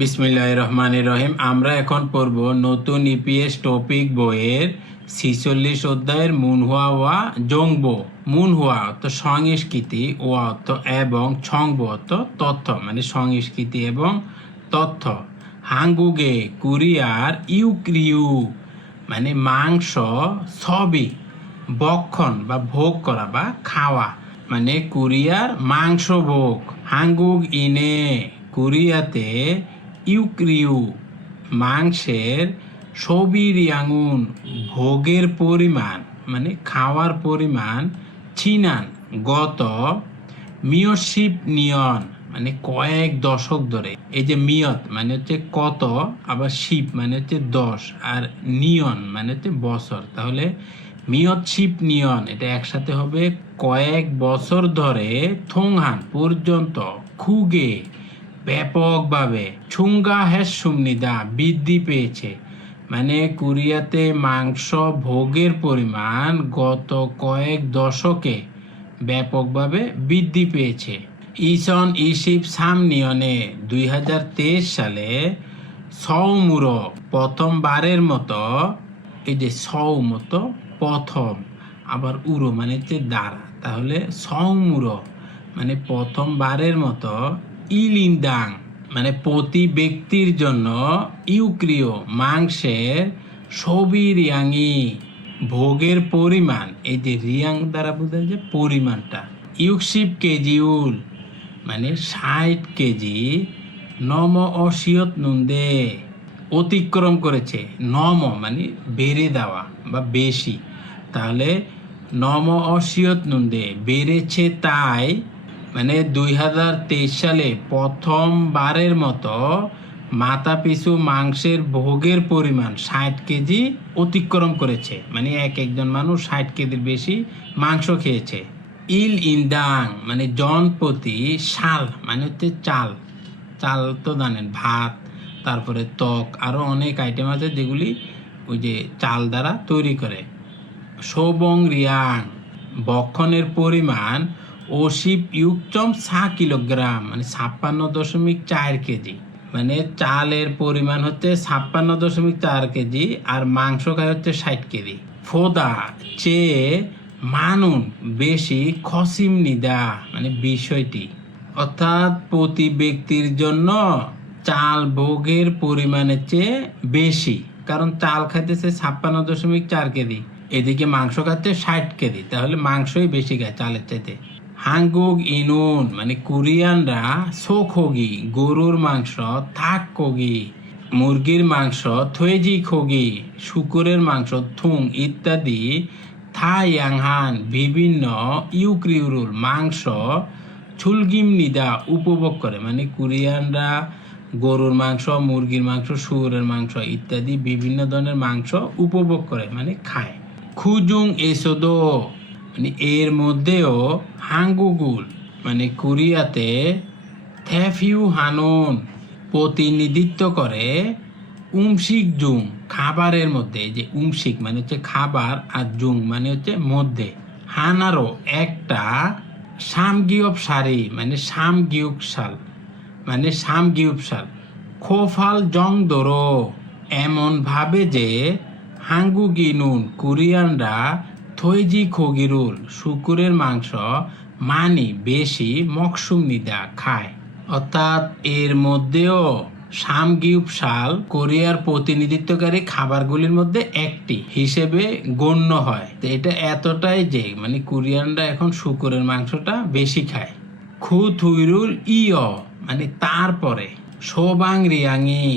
বিসমিল্লাহ রহমান রহিম। আমরা এখন পড়ব নতুন ইপিএস টপিক বইয়ের ছিচল্লিশ অধ্যায়ের মুনহুয়া ওয়া জংব। মুনহুয়া অর্থ সংস্কৃতি ও অর্থ এবং ছংব অর্থ তথ্য মানে সংস্কৃতি এবং তথ্য। হাঙ্গুগে, কুরিয়ার, ইউক্রিউ মানে মাংস সবই বক্ষণ বা ভোগ করা বা খাওয়া মানে কুরিয়ার মাংস ভোগ হাঙ্গুগ ইনে কুরিয়াতে ইউক্রিউ মাংসের সবির আঙুন ভোগের পরিমাণ মানে খাওয়ার পরিমাণ চিনান গত মিয়শিপ নিয়ন মানে কয়েক দশক ধরে। এই যে মিয়ত মানে হচ্ছে কত, আবার শিপ মানে হচ্ছে দশ, আর নিয়ন মানে হচ্ছে বছর। তাহলে মিয়ত শিপ নিয়ন, এটা একসাথে হবে কয়েক বছর ধরে থংহান পর্যন্ত খুগে ব্যাপকভাবে। ছুঙ্গা হ্যাস সুমনিদা বৃদ্ধি পেয়েছে। মানে কোরিয়াতে মাংস ভোগের পরিমাণ গত কয়েক দশকে ব্যাপকভাবে বৃদ্ধি পেয়েছে। ইসন ইসিপ সামনিয়নে দুই হাজার তেইশ সালে সৌমুর প্রথমবারের মতো, এই যে সৌ মতো প্রথম, আবার উড়ো মানে হচ্ছে দ্বারা। তাহলে সৌমুর মানে প্রথমবারের মতো ইলিন্দাং মানে প্রতি ব্যক্তির জন্য ইউক্রিয় মাংসের সবই রিয়াঙ্গি ভোগের পরিমাণ, এই যে রিয়াং দ্বারা বোঝায় যে পরিমাণটা ইউকশিপ কেজিউল মানে ষাট কেজি নম অসিয়ত নুন্দে, অতিক্রম করেছে, নম মানে বেড়ে দেওয়া বা বেশি, তাহলে নম অসিয়ত নুন্দে, বেড়েছে তাই মানে দুই হাজার তেইশ সালে প্রথমবারের মতো মাথা পিছু মাংসের ভোগের পরিমাণ ষাট কেজি অতিক্রম করেছে। মানে এক একজন মানুষ ষাট কেজির বেশি মাংস খেয়েছে। ইল ইন্দাং মানে জনপ্রতি শাল মানে হচ্ছে চাল। চাল তো জানেন, ভাত, তারপরে ত্বক আরও অনেক আইটেম আছে যেগুলি ওই যে চাল দ্বারা তৈরি করে। সৌবং রিয়াং, বক্ষণের পরিমাণ ওশিপ ইউকচম সা কিলোগ্রাম মানে ছাপ্পান্ন দশমিক চার কেজি। মানে চালের পরিমাণ হচ্ছে ছাপ্পান্ন দশমিক চার কেজি আর মাংস খায় হচ্ছে ষাট কেজি। ফোদা চেয়ে মানুন, বেশি খসিম নিদা মানে বিষয়টি। অর্থাৎ প্রতি ব্যক্তির জন্য চাল ভোগের পরিমাণের চেয়ে বেশি, কারণ চাল খাইতেছে ছাপ্পান্ন দশমিক চার কেজি। এদিকে মাংস খাচ্ছে ষাট কেজি, তাহলে মাংসই বেশি খায় চালের চাইতে। হাঙ্গুগ ইনুন মানে কোরিয়ানরা সোখগি গরুর মাংস থাক কগি মুরগির মাংস থৈজি খগি শুকুরের মাংস থুং ইত্যাদি থাইয়াংহান বিভিন্ন ইউক্রিউরুল মাংস ছুলগিম নিদা উপভোগ করে মানে কোরিয়ানরা গরুর মাংস মুরগির মাংস শুয়োরের মাংস ইত্যাদি বিভিন্ন ধরনের মাংস উপভোগ করে মানে খায় খুজুং এসোদো মানে এর মধ্যেও হাঙ্গুগুল মানে কোরিয়াতে থ্যাফিউ হানুন প্রতিনিধিত্ব করে উমশিক জুং খাবারের মধ্যে যে উমশিক মানে হচ্ছে খাবার আর জুং মানে হচ্ছে মধ্যে। হানারও একটা সামগিয়ব শাড়ি মানে সামগিয়ক শাল মানে সামগিয়ব শাল খোফাল জং দোরো এমনভাবে যে হাঙ্গুগি নুন কোরিয়ানরা থৈজি খগিরুল শুকুরের মাংস মানি বেশি মকসুম নিদা খায়। অর্থাৎ এর মধ্যেও সামগিউপ শাল কোরিয়ার প্রতিনিধিত্বকারী খাবারগুলির মধ্যে একটি হিসেবে গণ্য হয়। এটা এতটাই যে মানে কোরিয়ানরা এখন শুকুরের মাংসটা বেশি খায়। খু থুইরুল ইয় মানে তারপরে সোবাং রিয়াঙি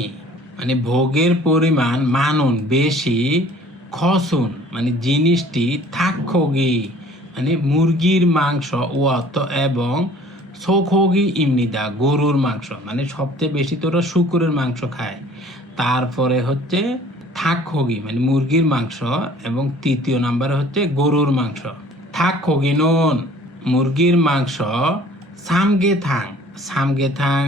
মানে ভোগের পরিমাণ মানুন বেশি খসুন মানে জিনিসটি থাকখগি মানে মুরগির মাংস ওয়াত এবং সৌখগি ইমনিদা গরুর মাংস মানে সবচেয়ে বেশি তোরা শুকুরের মাংস খায়। তারপরে হচ্ছে থাকখগি মানে মুরগির মাংস এবং তৃতীয় নাম্বারে হচ্ছে গরুর মাংস। থাকখগি নুন, মুরগির মাংস সামগে থাং সামগে থাং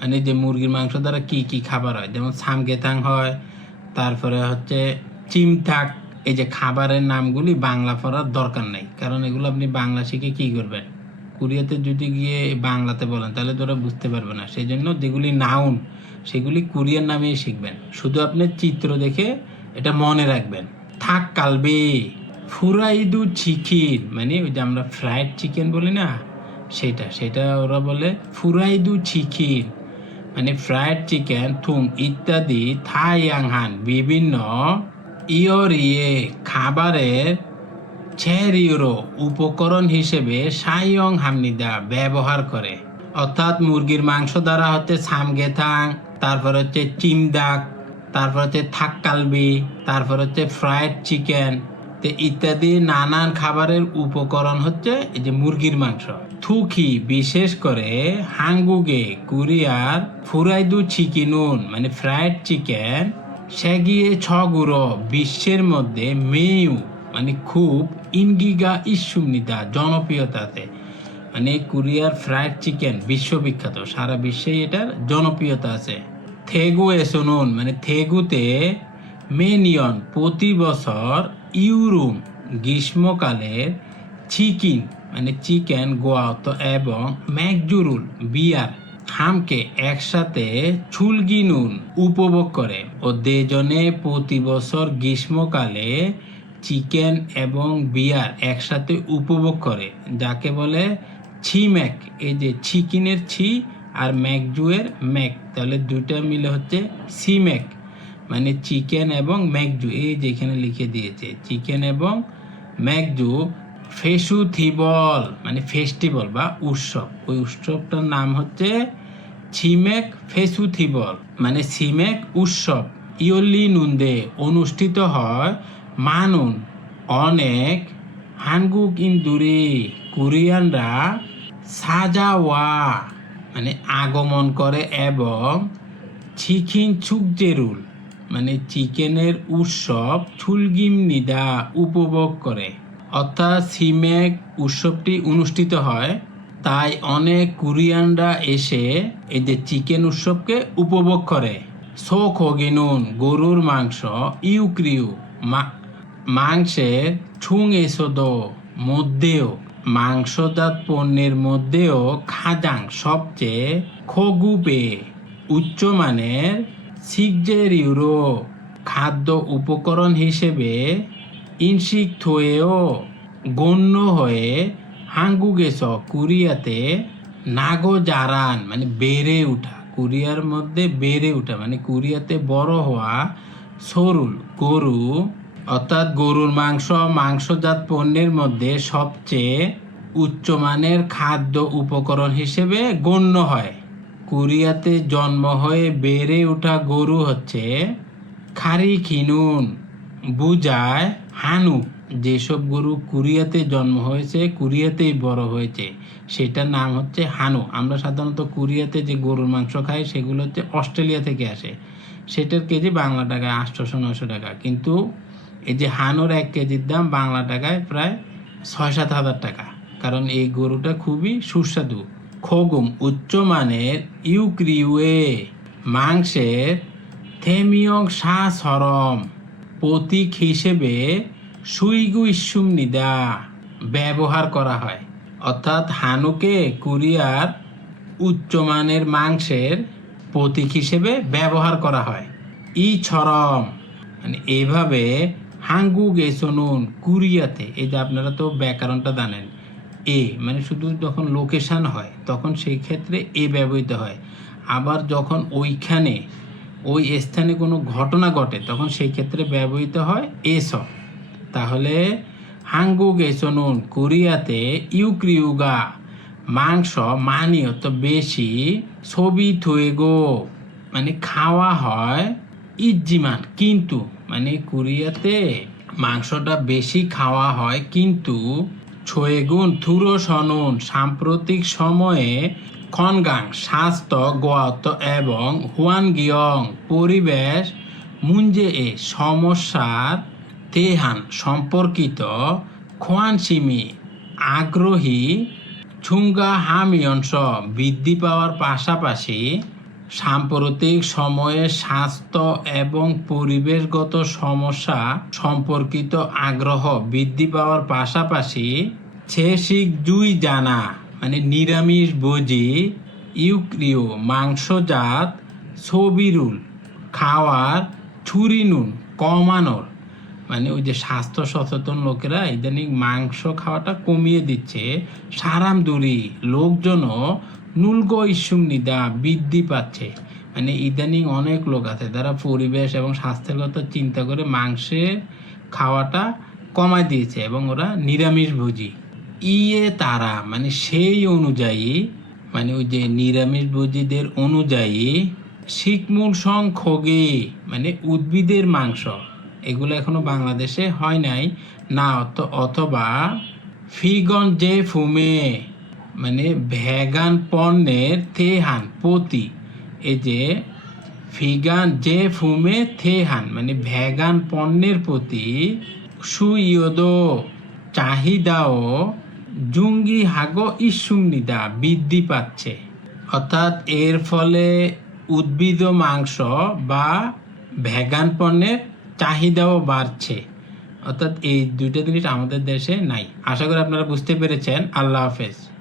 মানে যে মুরগির মাংস দ্বারা কি কি খাবার হয়? যেমন সামগেথাং হয়, তারপরে হচ্ছে চিমথাক এই যে খাবারের নামগুলি বাংলা পড়ার দরকার নেই। কারণ এগুলো আপনি বাংলা শিখে কি করবেন? কোরিয়াতে যদি গিয়ে বাংলাতে বলেন, তাহলে তোরা বুঝতে পারবে না। সেই জন্য যেগুলি নাউন সেগুলি কোরিয়ান নামেই শিখবেন। শুধু আপনি চিত্র দেখে এটা মনে রাখবেন। থাক কালবে ফুরাইদু চিকেন। মানে ওই যে আমরা ফ্রাইড চিকেন বলি না? সেটা সেটা ওরা বলে ফুরাইদু চিকেন। মানে ফ্রাইড চিকেন থুং ইত্যাদি থাইয়াংহান বিভিন্ন ইয়রিয়ে খাবারের চেরিওরো উপকরণ হিসেবে সাইয়ং হামনিদা ব্যবহার করে। অর্থাৎ মুরগির মাংস দ্বারা হচ্ছে সামগেথাং, তারপর হচ্ছে চিমদাক, তারপর হচ্ছে থাক্কালবি, তারপর হচ্ছে ফ্রাইড চিকেন ইত্যাদি নানান খাবারের উপকরণ হচ্ছে এই যে মুরগির মাংস। থুকি বিশেষ করে হাঙ্গুগে, কুরিয়ার, ফুরাইদু চিকি নুন মানে ফ্রাইড চিকেন সেগিয়ে ছগুড়ো বিশ্বের মধ্যে মেয়ু মানে খুব ইনগিগা ইস্যুমনিতা জনপ্রিয়তাতে মানে কোরিয়ার ফ্রাইড চিকেন বিশ্ববিখ্যাত, সারা বিশ্বে এটার জনপ্রিয়তা আছে। থেগু এসোনুন মানে থেগুতে মেনিয়ন প্রতি বছর ইউরুম গ্রীষ্মকালের চিকেন মানে চিকেন গোয়াত এবং ম্যাকজুরুল বিয়ার হামকে একসাথে ছুলগি নুন উপভোগ করে ও দেজনে প্রতি বছর গ্রীষ্মকালে চিকেন এবং বিয়ার একসাথে উপভোগ করে, যাকে বলে ছিম্যাক এই যে চিকেনের ছি আর ম্যাকজুয়ের ম্যাক, তাহলে দুইটা মিলে হচ্ছে সিম্যাক মানে চিকেন এবং ম্যাকজু, এই যেখানে লিখে দিয়েছে, চিকেন এবং ম্যাকজু ফেসু থিবল মানে ফেস্টিভ্যাল বা উৎসব। ওই উৎসবটার নাম হচ্ছে ছিমেক ফেসুথিবল মানে সিমেক উৎসব। ইয়লি নুন্দে অনুষ্ঠিত হয় মানুন, অনেক হানগুক ইন্দুরি, কোরিয়ানরা সাজাওয়া মানে আগমন করে এবং চিকিন চুকজেরুল মানে চিকেনের উৎসব ছুলগিম নিদা উপভোগ করে। অর্থাৎ সিমেক উৎসবটি অনুষ্ঠিত হয়, তাই অনেক কোরিয়ানরা এসে এই যে চিকেন উৎসবকে উপভোগ করে। শোক হগিনুন, গরুর মাংস, ইউক্রিউ মাংসের ছুং এসোদ মধ্যেও, মাংসজাত পণ্যের মধ্যেও খাজাং সবচেয়ে খগুপে উচ্চমানের সিগজের ইউরো খাদ্য উপকরণ হিসেবে ইনসিক থয়েও গণ্য হয়ে হাঙ্গুগেস, কোরিয়াতে নাগো জারান মানে বেড়ে ওঠা কোরিয়ার মধ্যে বেড়ে ওঠা মানে কোরিয়াতে বড় হওয়া সরুল, গরু, অর্থাৎ গরুর মাংস, মাংসজাত পণ্যের মধ্যে সবচেয়ে উচ্চমানের খাদ্য উপকরণ হিসেবে গণ্য হয়। কোরিয়াতে জন্ম হয়ে বেড়ে ওঠা গরু হচ্ছে খারি খিনুন বুজায়, হানু, যেসব গরু কুরিয়াতে জন্ম হয়েছে, কুরিয়াতেই বড় হয়েছে। সেটার নাম হচ্ছে হানু। আমরা সাধারণত কোরিয়াতে যে গরুর মাংস খাই, সেগুলো হচ্ছে অস্ট্রেলিয়া থেকে আসে। সেটার কেজি বাংলা টাকায় আটশোশো নশো টাকা। কিন্তু এই যে হানুর এক কেজির দাম বাংলা টাকায় প্রায় ছয় সাত হাজার টাকা। কারণ এই গরুটা খুবই সুস্বাদু, খগুম উচ্চমানের ইউক্রিউয়ে। মাংসের থেমিয়ং সা সরম প্রতীক হিসেবে সুইগু ইস্যুম নিদা ব্যবহার করা হয়। অর্থাৎ হানুকে কোরিয়ার উচ্চমানের মাংসের প্রতীক হিসেবে ব্যবহার করা হয়। ই ছরম মানে এইভাবে হাঙ্গু গেসনুন কুরিয়াতে, এই যে আপনারা তো ব্যাকরণটা জানেন, এ মানে শুধু যখন লোকেশান হয়, তখন সেই ক্ষেত্রে এ ব্যবহৃত হয়। আবার যখন ওইখানে ওই স্থানে কোনো ঘটনা ঘটে, তখন সেই ক্ষেত্রে ব্যবহৃত হয় এস। তাহলে হাঙ্গু গেসনুন কোরিয়াতে ইউক্রিউগা মাংস মানীয় তো বেশি ছবি থুয়েগো মানে খাওয়া হয় ইজ্জিমান কিন্তু মানে কোরিয়াতে মাংসটা বেশি খাওয়া হয় কিন্তু ছয়েগুণ থুরো সনুন সাম্প্রতিক সময়ে খনগাং, স্বাস্থ্য, গোয়াত এবং হুয়ানগিয়ং পরিবেশ মুঞ্জে এ সমস্যার তেহান সম্পর্কিত খোয়ানসিমি আগ্রহী ছুঙ্গা হামিয়ংশ বৃদ্ধি পাওয়ার পাশাপাশি সাম্প্রতিক সময়ে স্বাস্থ্য এবং পরিবেশগত সমস্যা সম্পর্কিত আগ্রহ বৃদ্ধি পাওয়ার পাশাপাশি ছেসিক জুই জানা মানে নিরামিষ ভোজি, ইউক্রিয়, মাংসজাত ছবিরুল খাওয়ার, ছুরি নুন, কমানোর। মানে ওই যে স্বাস্থ্য সচেতন লোকেরা ইদানিং মাংস খাওয়াটা কমিয়ে দিচ্ছে। সারাম দূরি লোকজনও নুলগ ইস্যুম নিদা বৃদ্ধি পাচ্ছে। মানে ইদানিং অনেক লোক আছে যারা পরিবেশ এবং স্বাস্থ্যের কথা চিন্তা করে মাংসের খাওয়াটা কমায় দিয়েছে এবং ওরা নিরামিষ ভোজী। ইয়ে তারা মানে সেই অনুযায়ী মানে ওই যে নিরামিষ ভোজীদের অনুযায়ী শিকমূল সং খগে মানে উদ্ভিদের মাংস, এগুলো এখনও বাংলাদেশে হয় নাই। না অথবা ফিগন যে ফুমে মানে ভেগান পণ্যের থেহান প্রতি এই যে ফিগান যে ফুমে থেহান মানে ভ্যাগান পণ্যের প্রতি সুইয়দ, চাহিদাও জুঙ্গি হাগো ইসুমনিদা বৃদ্ধি পাচ্ছে। অর্থাৎ এর ফলে উদ্ভিদ মাংস বা ভেগান পণ্যের চাহিদাও বাড়ছে। অর্থাৎ এই দুইটা জিনিস আমাদের দেশে নাই। আশা করি আপনারা বুঝতে পেরেছেন। আল্লাহ হাফেজ।